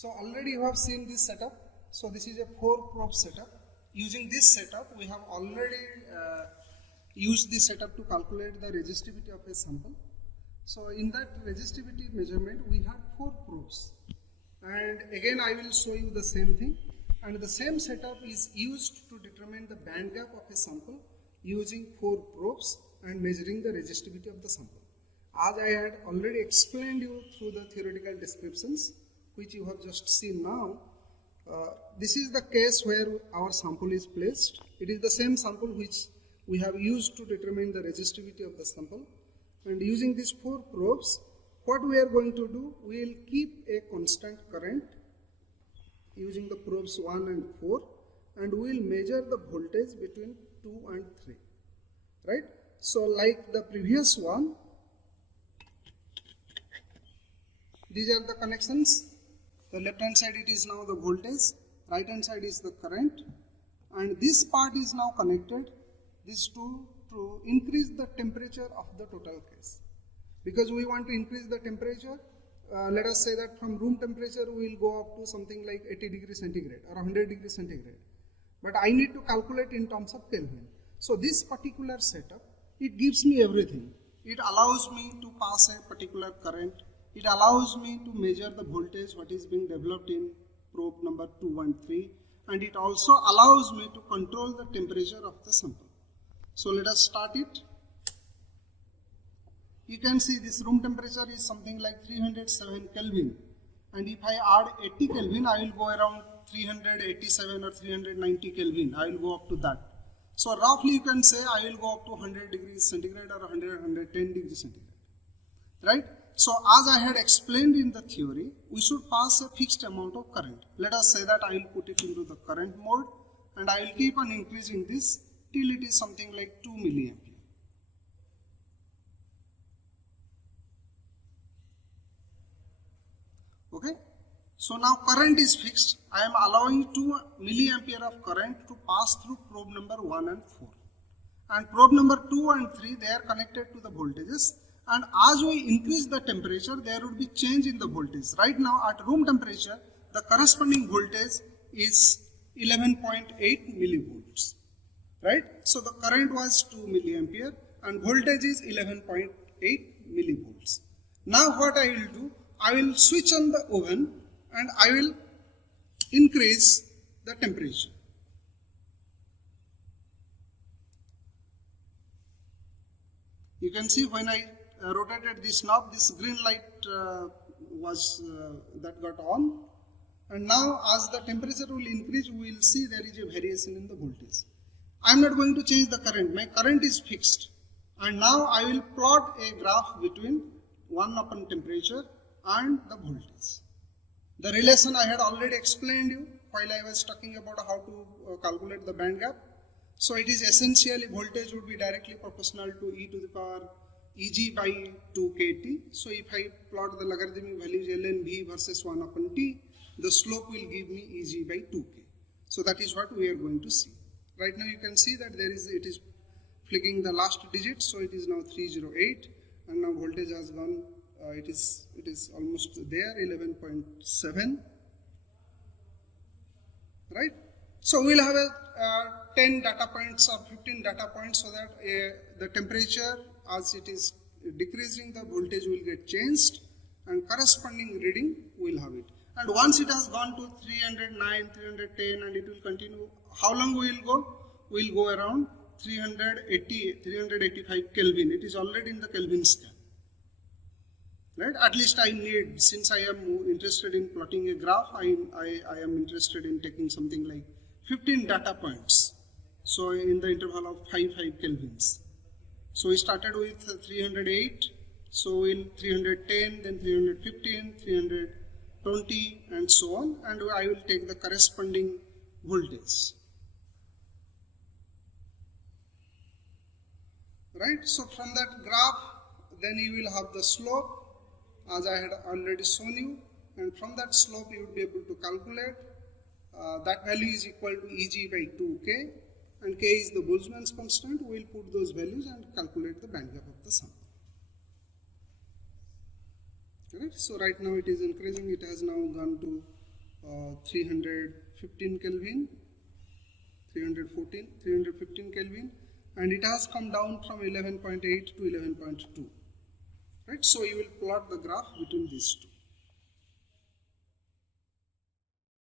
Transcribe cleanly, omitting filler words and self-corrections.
So already you have seen this setup. So this is a 4-probe setup. Using this setup, we have already used the setup to calculate the resistivity of a sample. So in that resistivity measurement, we had 4 probes. And again, I will show you the same thing. And the same setup is used to determine the band gap of a sample using 4 probes and measuring the resistivity of the sample. As I had already explained you through the theoretical descriptions, which you have just seen now, this is the case where our sample is placed. It is the same sample which we have used to determine the resistivity of the sample. And using these 4 probes, what we are going to do, we will keep a constant current using the probes 1 and 4, and we will measure the voltage between 2 and 3. Right? So like the previous one, these are the connections. The left hand side it is now the voltage, right hand side is the current, and this part is now connected, these two, to increase the temperature of the total case. Because we want to increase the temperature, let us say that from room temperature we will go up to something like 80 degrees centigrade or 100 degrees centigrade. But I need to calculate in terms of Kelvin. So this particular setup, it gives me everything. It allows me to pass a particular current. It allows me to measure the voltage what is being developed in probe number 2 and 3, and it also allows me to control the temperature of the sample. So let us start it. You can see this room temperature is something like 307 Kelvin, and if I add 80 Kelvin, I will go around 387 or 390 Kelvin. I will go up to that. So roughly you can say I will go up to 100 degrees centigrade or 110 degrees centigrade. Right? So as I had explained in the theory, we should pass a fixed amount of current. Let us say that I will put it into the current mode, and I will keep on increasing this till it is something like 2 milliampere. Okay. So now current is fixed. I am allowing 2 milliampere of current to pass through probe number 1 and 4. And probe number 2 and 3, they are connected to the voltages. And as we increase the temperature, there would be change in the voltage. Right now at room temperature, the corresponding voltage is 11.8 millivolts. Right? So the current was 2 milliampere and voltage is 11.8 millivolts. Now what I will do, I will switch on the oven and I will increase the temperature. You can see when I rotated this knob, this green light that got on, and now as the temperature will increase, we will see there is a variation in the voltage. I am not going to change the current, my current is fixed, and now I will plot a graph between 1 upon temperature and the voltage. The relation I had already explained you while I was talking about how to calculate the band gap. So it is essentially voltage would be directly proportional to e to the power Eg by 2 kt. So if I plot the logarithmic values ln v versus 1 upon t, the slope will give me Eg by 2k. So that is what we are going to see. Right now you can see that it is flicking the last digit, so it is now 308, and now voltage has gone, it is almost there, 11.7. Right? So we will have a 10 data points or 15 data points, so that the temperature as it is decreasing, the voltage will get changed and corresponding reading will have it. And once it has gone to 309, 310 and it will continue, how long we will go? We will go around 385 Kelvin. It is already in the Kelvin scale. Right? At least I need, since I am interested in plotting a graph, I am interested in taking something like 15 data points. So in the interval of 5 Kelvins. So we started with 308, so we'll 310, then 315, 320 and so on, and I will take the corresponding voltage. Right? So from that graph, then you will have the slope as I had already shown you, and from that slope you would be able to calculate that value is equal to Eg by 2k, and k is the Boltzmann's constant. We will put those values and calculate the band gap of the sample. Correct? So right now it is increasing, it has now gone to 315 Kelvin, 315 Kelvin, and it has come down from 11.8 to 11.2. Right, so you will plot the graph between these two.